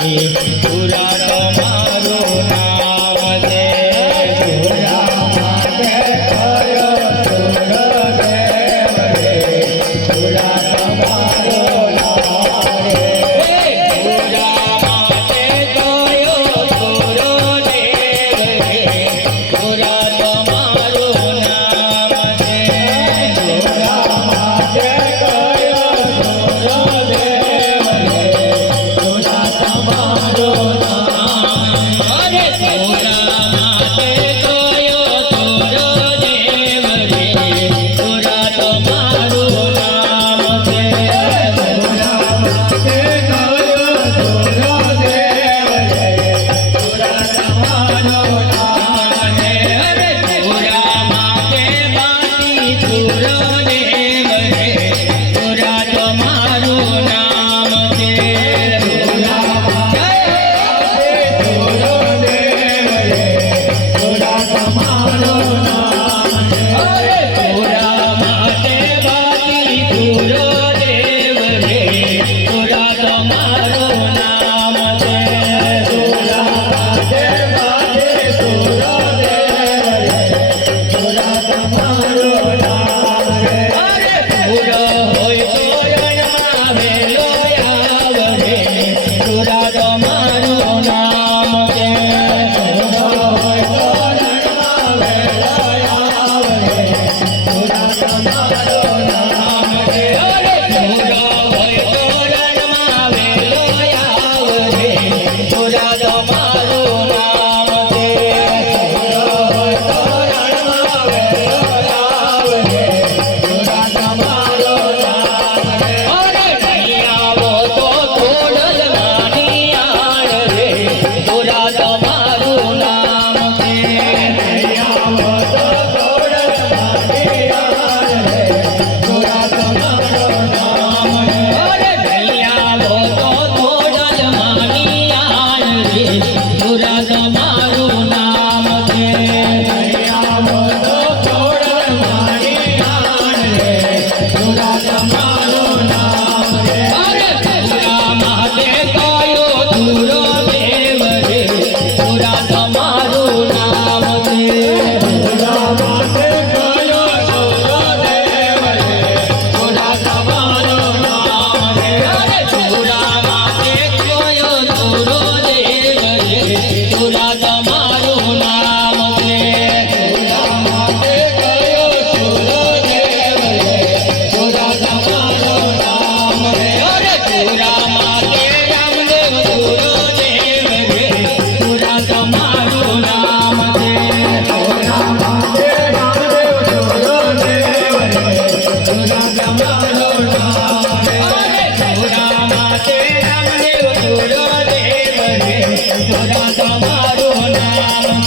Co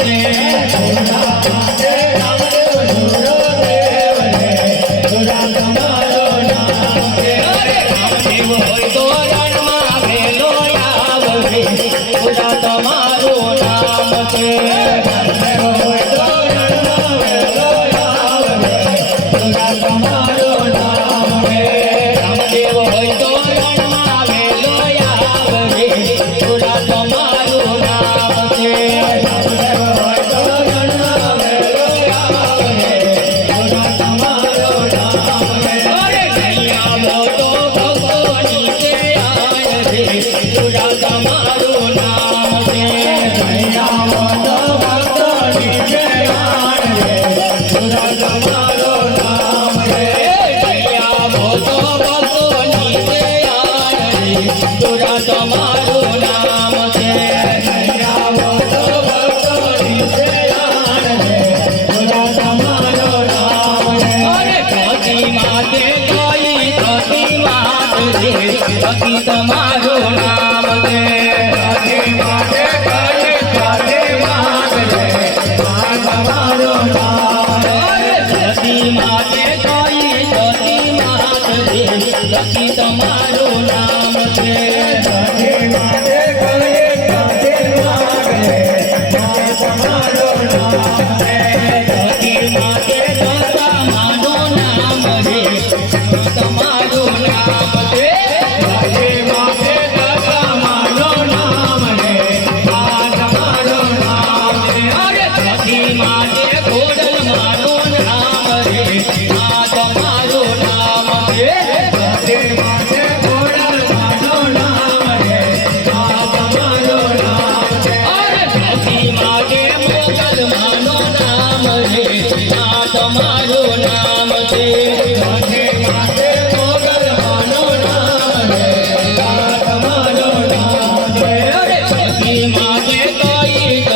Yeah. Thank